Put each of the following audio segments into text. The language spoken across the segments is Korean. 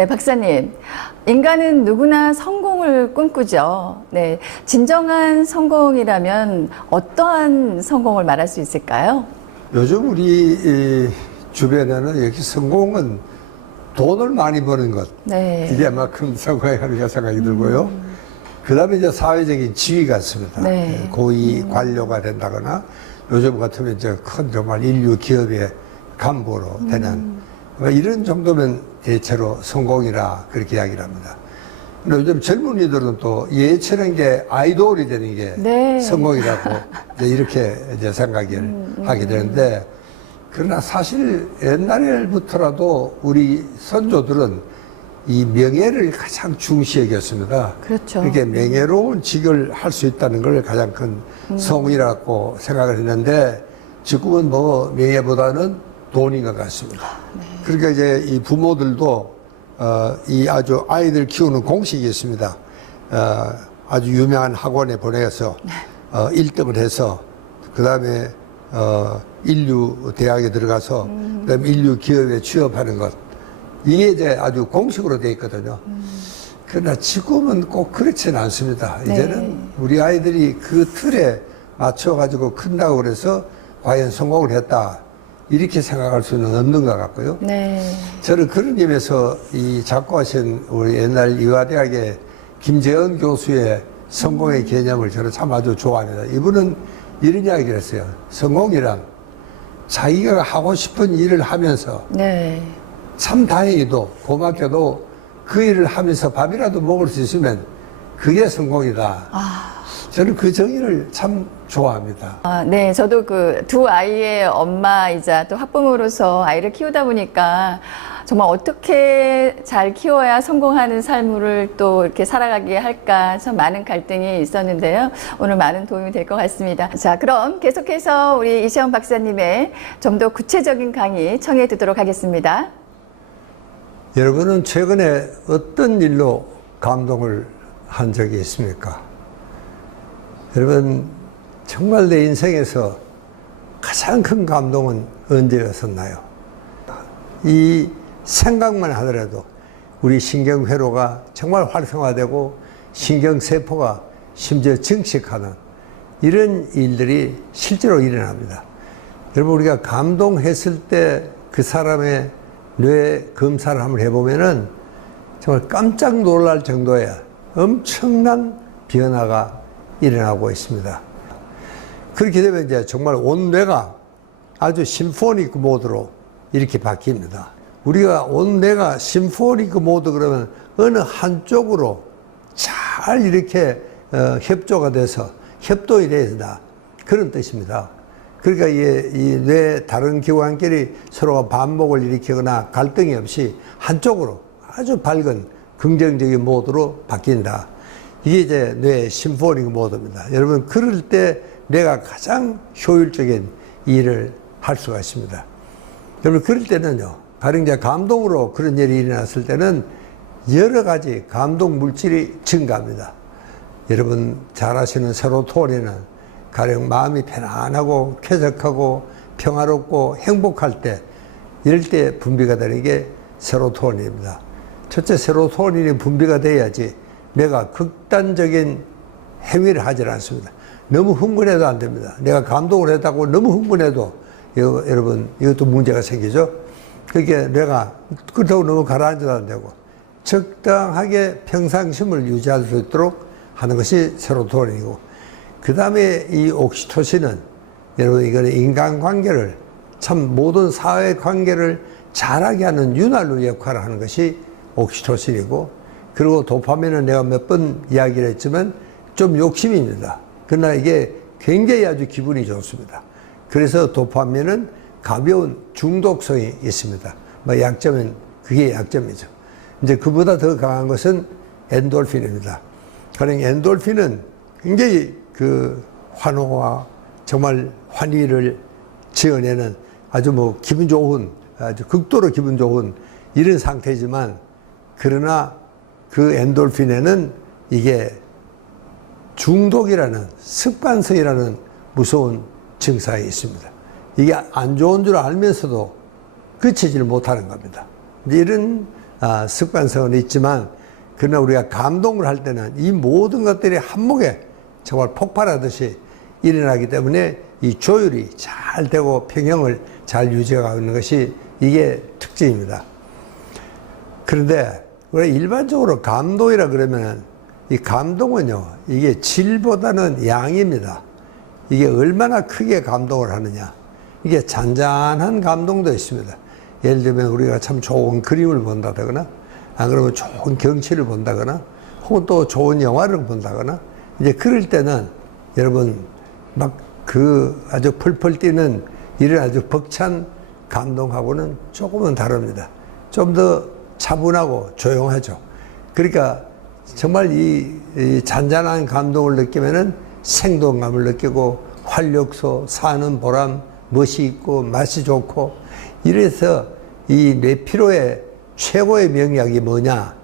네, 박사님. 인간은 누구나 성공을 꿈꾸죠. 네. 진정한 성공이라면 어떠한 성공을 말할 수 있을까요? 요즘 우리 주변에는 여기 성공은 돈을 많이 버는 것. 네. 이게 아마 큰 성공이라는 생각이 들고요. 그 다음에 이제 사회적인 지위 같습니다. 네. 고위 관료가 된다거나 요즘 같으면 이제 큰 정말 인류 기업의 간부로 되는 이런 정도면 대체로 성공이라 그렇게 이야기를 합니다. 근데 요즘 젊은이들은 또 예처럼 게 아이돌이 되는 게 네. 성공이라고 이제 이렇게 이제 생각을 하게 되는데, 그러나 사실 옛날부터라도 우리 선조들은 이 명예를 가장 중시 여겼습니다. 그렇죠. 이렇게 명예로운 직을 할 수 있다는 걸 가장 큰 성공이라고 생각을 했는데, 지금은 뭐 명예보다는 돈인 것 같습니다. 네. 그러니까 이제 이 부모들도 이 아주 아이들 키우는 공식이 있습니다. 아주 유명한 학원에 보내서 1등을 해서 그 다음에 인류 대학에 들어가서 그다음에 인류 기업에 취업하는 것, 이게 이제 아주 공식으로 되어 있거든요. 그러나 지금은 꼭 그렇지는 않습니다. 네. 이제는 우리 아이들이 그 틀에 맞춰가지고 큰다고 그래서 과연 성공을 했다, 이렇게 생각할 수는 없는 것 같고요. 네. 저는 그런 점에서 이 작고하신 우리 옛날 의화대학의 김재원 교수의 성공의 개념을 저는 참 아주 좋아합니다. 이분은 이런 이야기를 했어요. 성공이란 자기가 하고 싶은 일을 하면서 네. 참 다행히도 고맙게도 그 일을 하면서 밥이라도 먹을 수 있으면 그게 성공이다. 저는 그 정의를 참 좋아합니다. 네, 저도 그 두 아이의 엄마이자 또 학부모로서 아이를 키우다 보니까 정말 어떻게 잘 키워야 성공하는 삶을 또 이렇게 살아가게 할까 참 많은 갈등이 있었는데요. 오늘 많은 도움이 될 것 같습니다. 자, 그럼 계속해서 우리 이시영 박사님의 좀 더 구체적인 강의 청해 듣도록 하겠습니다. 여러분은 최근에 어떤 일로 감동을 한 적이 있습니까? 여러분, 정말 내 인생에서 가장 큰 감동은 언제였었나요? 이 생각만 하더라도 우리 신경회로가 정말 활성화되고 신경세포가 심지어 증식하는 이런 일들이 실제로 일어납니다. 여러분, 우리가 감동했을 때 그 사람의 뇌 검사를 한번 해보면은 정말 깜짝 놀랄 정도의 엄청난 변화가 일어나고 있습니다. 그렇게 되면 이제 정말 온 뇌가 아주 심포닉 모드로 이렇게 바뀝니다. 우리가 온 뇌가 심포닉 모드 그러면 어느 한쪽으로 잘 이렇게 협조가 돼서 협동이 된다, 그런 뜻입니다. 그러니까 이 뇌 다른 기관끼리 서로가 반목을 일으키거나 갈등이 없이 한쪽으로 아주 밝은 긍정적인 모드로 바뀐다. 이게 이제 뇌 심포닉 모드입니다. 여러분, 그럴 때 뇌가 가장 효율적인 일을 할 수가 있습니다. 여러분, 그럴 때는요, 가령 이제 감동으로 그런 일이 일어났을 때는 여러 가지 감동 물질이 증가합니다. 여러분 잘 아시는 세로토닌은 가령 마음이 편안하고 쾌적하고 평화롭고 행복할 때, 이럴 때 분비가 되는 게 세로토닌입니다. 첫째, 세로토닌이 분비가 돼야지 내가 극단적인 행위를 하지 않습니다. 너무 흥분해도 안 됩니다. 내가 감동을 했다고 너무 흥분해도 여러분 이것도 문제가 생기죠. 그게 내가 그렇다고 너무 가라앉아도 안 되고 적당하게 평상심을 유지할 수 있도록 하는 것이 세로토닌이고, 그 다음에 이 옥시토신은 여러분 이거는 인간관계를 참 모든 사회관계를 잘하게 하는 윤활유 역할을 하는 것이 옥시토신이고, 그리고 도파민은 내가 몇 번 이야기를 했지만 좀 욕심입니다. 그러나 이게 굉장히 아주 기분이 좋습니다. 그래서 도파민은 가벼운 중독성이 있습니다. 뭐 약점은 그게 약점이죠. 이제 그보다 더 강한 것은 엔돌핀입니다. 가령 엔돌핀은 굉장히 그 환호와 정말 환희를 지어내는 아주 뭐 기분 좋은, 아주 극도로 기분 좋은 이런 상태지만, 그러나 그 엔돌핀에는 이게 중독이라는 습관성이라는 무서운 증상이 있습니다. 이게 안 좋은 줄 알면서도 그치지를 못하는 겁니다. 이런 습관성은 있지만, 그러나 우리가 감동을 할 때는 이 모든 것들이 한목에 정말 폭발하듯이 일어나기 때문에 이 조율이 잘 되고 평형을 잘 유지하고 있는 것이 이게 특징입니다. 그런데 우리가 일반적으로 감동이라 그러면은 이 감동은요, 이게 질보다는 양입니다. 이게 얼마나 크게 감동을 하느냐. 이게 잔잔한 감동도 있습니다. 예를 들면 우리가 참 좋은 그림을 본다거나, 안 그러면 좋은 경치를 본다거나, 혹은 또 좋은 영화를 본다거나, 이제 그럴 때는 여러분 막 그 아주 펄펄 뛰는 이런 아주 벅찬 감동하고는 조금은 다릅니다. 좀 더 차분하고 조용하죠. 그러니까 정말 이 잔잔한 감동을 느끼면은 생동감을 느끼고 활력소, 사는 보람, 멋이 있고 맛이 좋고, 이래서 이 뇌피로의 최고의 명약이 뭐냐?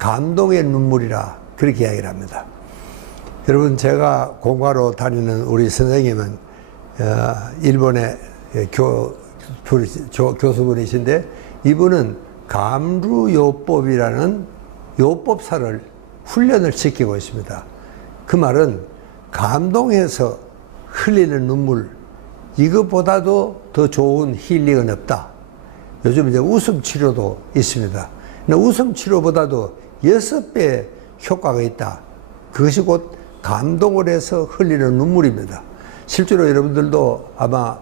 감동의 눈물이라 그렇게 이야기를 합니다. 여러분, 제가 공과로 다니는 우리 선생님은 일본의 교수분이신데, 이분은 감루요법이라는 요법사를 훈련을 시키고 있습니다. 그 말은 감동해서 흘리는 눈물, 이것보다도 더 좋은 힐링은 없다. 요즘 이제 웃음 치료도 있습니다. 근데 웃음 치료보다도 6배 효과가 있다. 그것이 곧 감동을 해서 흘리는 눈물입니다. 실제로 여러분들도 아마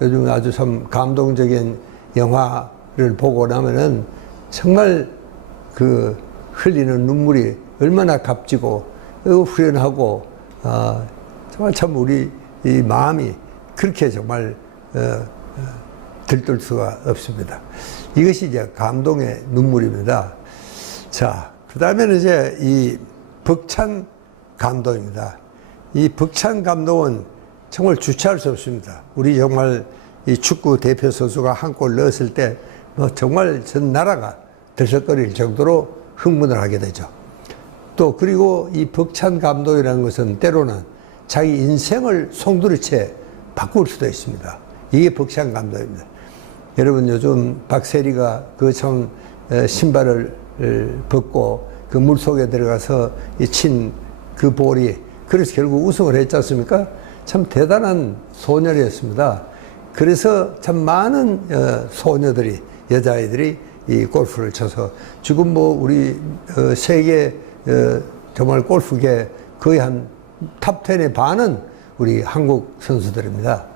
요즘 아주 참 감동적인 영화를 보고 나면은 정말 그 흘리는 눈물이 얼마나 값지고 후련하고, 정말 참 우리 이 마음이 그렇게 정말 들뜰 수가 없습니다. 이것이 이제 감동의 눈물입니다. 자, 그 다음에는 이제 이 벅찬 감동입니다. 이 벅찬 감동은 정말 주체할 수 없습니다. 우리 정말 이 축구 대표 선수가 한 골 넣었을 때 뭐 정말 전 나라가 들썩거릴 정도로 흥분을 하게 되죠. 또 그리고 이 벅찬 감동이라는 것은 때로는 자기 인생을 송두리째 바꿀 수도 있습니다. 이게 벅찬 감동입니다. 여러분, 요즘 박세리가 그 참 신발을 벗고 그 물속에 들어가서 친 그 볼이, 그래서 결국 우승을 했지 않습니까? 참 대단한 소녀였습니다. 그래서 참 많은 소녀들이, 여자아이들이 이 골프를 쳐서 지금 뭐 우리 세계 정말 골프계 거의 한 탑 10의 반은 우리 한국 선수들입니다.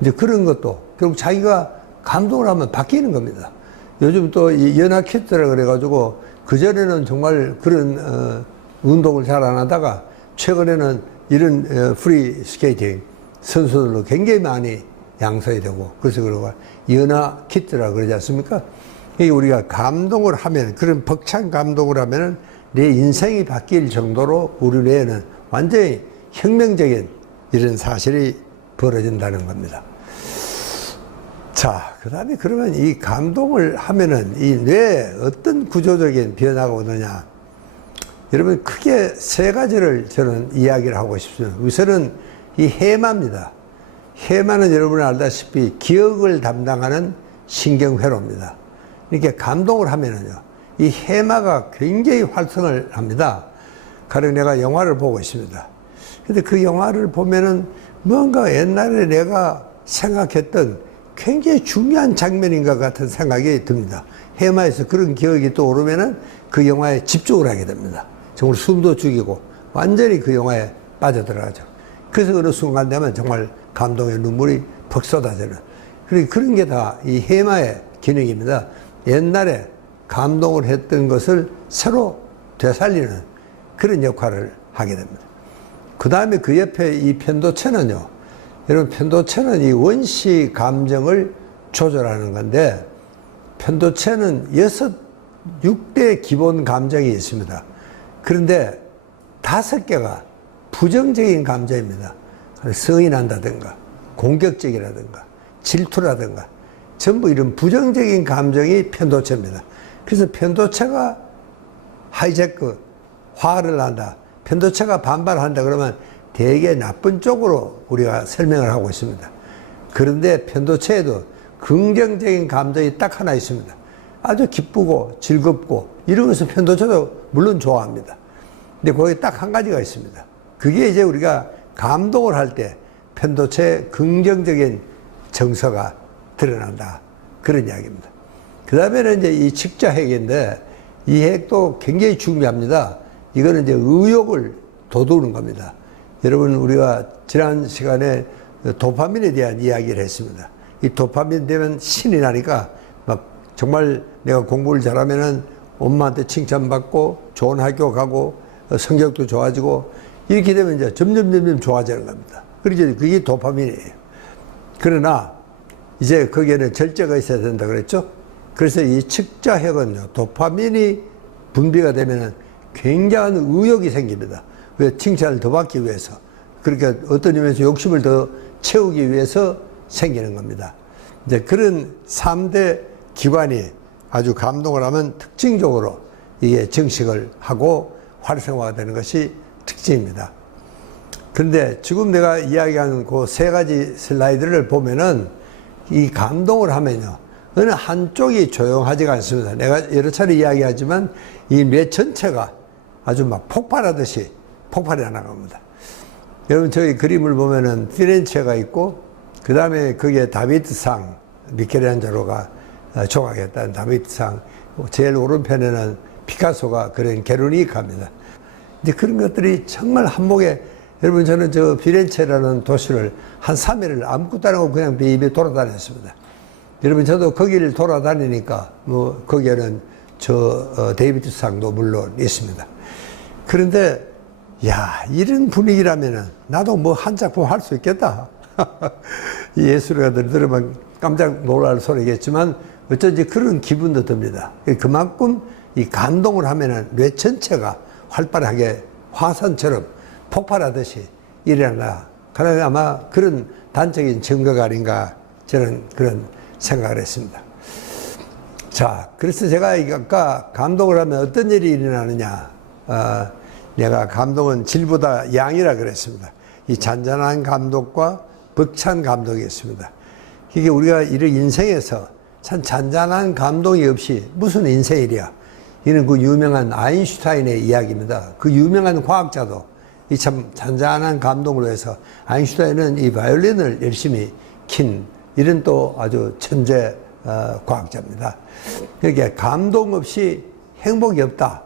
이제 그런 것도 결국 자기가 감동을 하면 바뀌는 겁니다. 요즘 또 이 연하키트라 그래가지고 그전에는 정말 그런 운동을 잘 안 하다가 최근에는 이런 프리 스케이팅 선수들로 굉장히 많이 양성이 되고, 그래서 그러고 연하키트라 그러지 않습니까? 이 우리가 감동을 하면, 그런 벅찬 감동을 하면은 내 인생이 바뀔 정도로 우리 뇌에는 완전히 혁명적인 이런 사실이 벌어진다는 겁니다. 자, 그 다음에 그러면 이 감동을 하면은 이 뇌에 어떤 구조적인 변화가 오느냐. 여러분, 크게 세 가지를 저는 이야기를 하고 싶습니다. 우선은 이 해마입니다. 해마는 여러분이 알다시피 기억을 담당하는 신경회로입니다. 이렇게 감동을 하면은요, 이 해마가 굉장히 활성을 합니다. 가령 내가 영화를 보고 있습니다. 근데 그 영화를 보면은 뭔가 옛날에 내가 생각했던 굉장히 중요한 장면인 것 같은 생각이 듭니다. 해마에서 그런 기억이 떠오르면은 그 영화에 집중을 하게 됩니다. 정말 숨도 죽이고 완전히 그 영화에 빠져들어가죠. 그래서 어느 순간 되면 정말 감동의 눈물이 퍽 쏟아지는, 그런 게 다 이 해마의 기능입니다. 옛날에 감동을 했던 것을 새로 되살리는 그런 역할을 하게 됩니다. 그 다음에 그 옆에 이 편도체는요, 여러분, 편도체는 이 원시 감정을 조절하는 건데, 편도체는 6대 기본 감정이 있습니다. 그런데 5개가 부정적인 감정입니다. 성이 난다든가, 공격적이라든가, 질투라든가, 전부 이런 부정적인 감정이 편도체입니다. 그래서 편도체가 하이제크, 화를 난다, 편도체가 반발한다 그러면 되게 나쁜 쪽으로 우리가 설명을 하고 있습니다. 그런데 편도체에도 긍정적인 감정이 딱 하나 있습니다. 아주 기쁘고 즐겁고 이런 것을 편도체도 물론 좋아합니다. 근데 거기에 딱 한 가지가 있습니다. 그게 이제 우리가 감동을 할 때 편도체의 긍정적인 정서가 드러난다. 그런 이야기입니다. 그 다음에는 이제 이 측자핵인데 이 핵도 굉장히 중요합니다. 이거는 이제 의욕을 돋우는 겁니다. 여러분, 우리가 지난 시간에 도파민에 대한 이야기를 했습니다. 이 도파민 되면 신이 나니까 막 정말 내가 공부를 잘하면은 엄마한테 칭찬받고 좋은 학교 가고 성적도 좋아지고 이렇게 되면 이제 점점 좋아지는 겁니다. 그러죠. 그게 도파민이에요. 그러나 이제 거기에는 절제가 있어야 된다 그랬죠. 그래서 이 측자핵은요, 도파민이 분비가 되면은 굉장한 의욕이 생깁니다. 왜? 칭찬을 더 받기 위해서. 그러니까 어떤 의미에서 욕심을 더 채우기 위해서 생기는 겁니다. 이제 그런 3대 기관이 아주 감동을 하면 특징적으로 이게 증식을 하고 활성화가 되는 것이 특징입니다. 그런데 지금 내가 이야기하는 그 세 가지 슬라이드를 보면은 이 감동을 하면요, 어느 한쪽이 조용하지가 않습니다. 내가 여러 차례 이야기하지만 이 뇌 전체가 아주 막 폭발하듯이 폭발이 나갑니다. 여러분, 저희 그림을 보면은 피렌체가 있고, 그 다음에 거기에 다비드상, 미켈란젤로가 조각했다는 다비드상, 제일 오른편에는 피카소가 그린 게르니카입니다. 이제 그런 것들이 정말 한목에, 여러분, 저는 저 피렌체라는 도시를 한 3일을 아무것도 안 하고 그냥 입에 돌아다녔습니다. 여러분, 저도 거기를 돌아다니니까 뭐 거기에는 데이비드상도 물론 있습니다. 그런데 야, 이런 분위기라면은 나도 뭐 한 작품 할 수 있겠다. 이 예술가들 들으면 깜짝 놀랄 소리겠지만 어쩐지 그런 기분도 듭니다. 그만큼 이 감동을 하면은 뇌 전체가 활발하게 화산처럼 폭발하듯이 일어나. 그러나 아마 그런 단적인 증거가 아닌가 저는 그런 생각을 했습니다. 자, 그래서 제가 아까 감동을 하면 어떤 일이 일어나느냐. 내가 감동은 질보다 양이라 그랬습니다. 이 잔잔한 감독과 벅찬 감동이 있습니다. 이게 우리가 이런 인생에서 참 잔잔한 감동이 없이 무슨 인생이랴. 이는 그 유명한 아인슈타인의 이야기입니다. 그 유명한 과학자도 이 참 잔잔한 감동으로 해서 아인슈타인은 이 바이올린을 열심히 킨 이런 또 아주 천재 과학자입니다. 그러니까 감동 없이 행복이 없다.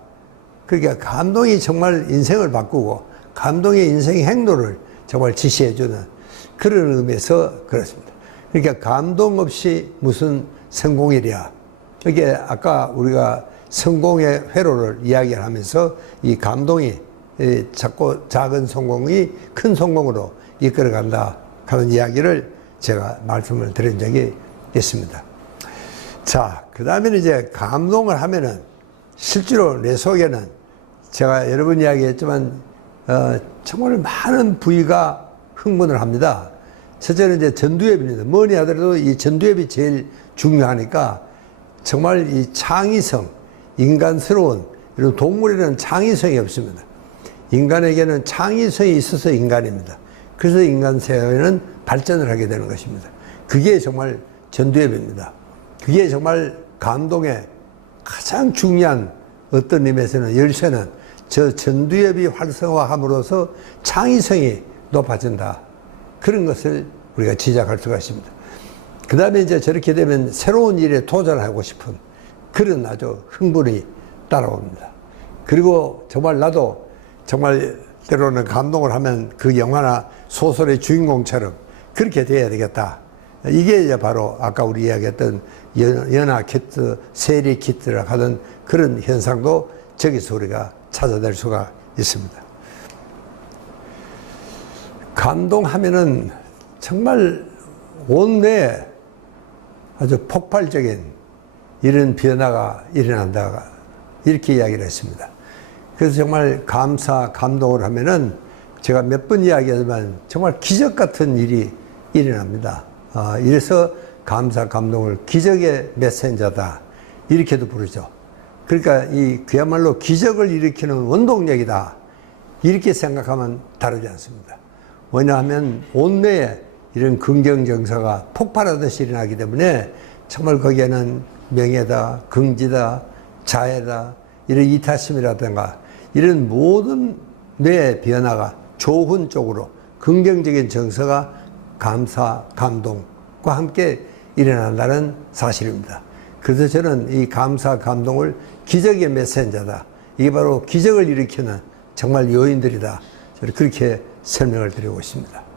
그러니까 감동이 정말 인생을 바꾸고 감동의 인생의 행로를 정말 지시해주는 그런 의미에서 그렇습니다. 그러니까 감동 없이 무슨 성공이랴. 이게 아까 우리가 성공의 회로를 이야기를 하면서 이 감동이 자꾸 작은 성공이 큰 성공으로 이끌어간다 하는 이야기를 제가 말씀을 드린 적이 있습니다. 자, 그 다음에는 이제 감동을 하면은 실제로 내 속에는 제가 여러 번 이야기했지만 정말 많은 부위가 흥분을 합니다. 첫째는 이제 전두엽입니다. 뭐니 하더라도 이 전두엽이 제일 중요하니까 정말 이 창의성, 인간스러운 이런 동물에는 창의성이 없습니다. 인간에게는 창의성이 있어서 인간입니다. 그래서 인간 사회는 발전을 하게 되는 것입니다. 그게 정말 전두엽입니다. 그게 정말 감동의 가장 중요한 어떤 의미에서는 열쇠는 저 전두엽이 활성화함으로써 창의성이 높아진다. 그런 것을 우리가 지적할 수가 있습니다. 그 다음에 이제 저렇게 되면 새로운 일에 도전하고 싶은 그런 아주 흥분이 따라옵니다. 그리고 정말 나도 정말 때로는 감동을 하면 그 영화나 소설의 주인공처럼 그렇게 돼야 되겠다. 이게 이제 바로 아까 우리 이야기했던 연화 키트, 세리 키트라 하던 그런 현상도 저기서 우리가 찾아낼 수가 있습니다. 감동하면은 정말 온뇌에 아주 폭발적인 이런 변화가 일어난다. 이렇게 이야기를 했습니다. 그래서 정말 감사, 감동을 하면은 제가 몇 번 이야기하지만 정말 기적 같은 일이 일어납니다. 이래서 감사, 감동을 기적의 메신저다. 이렇게도 부르죠. 그러니까 이 그야말로 기적을 일으키는 원동력이다. 이렇게 생각하면 다르지 않습니다. 왜냐하면 온뇌에 이런 긍정 정서가 폭발하듯이 일어나기 때문에 정말 거기에는 명예다, 긍지다, 자애다, 이런 이타심이라든가 이런 모든 뇌의 변화가 좋은 쪽으로 긍정적인 정서가 감사, 감동과 함께 일어난다는 사실입니다. 그래서 저는 이 감사, 감동을 기적의 메신저다. 이게 바로 기적을 일으키는 정말 요인들이다. 저는 그렇게 설명을 드리고 있습니다.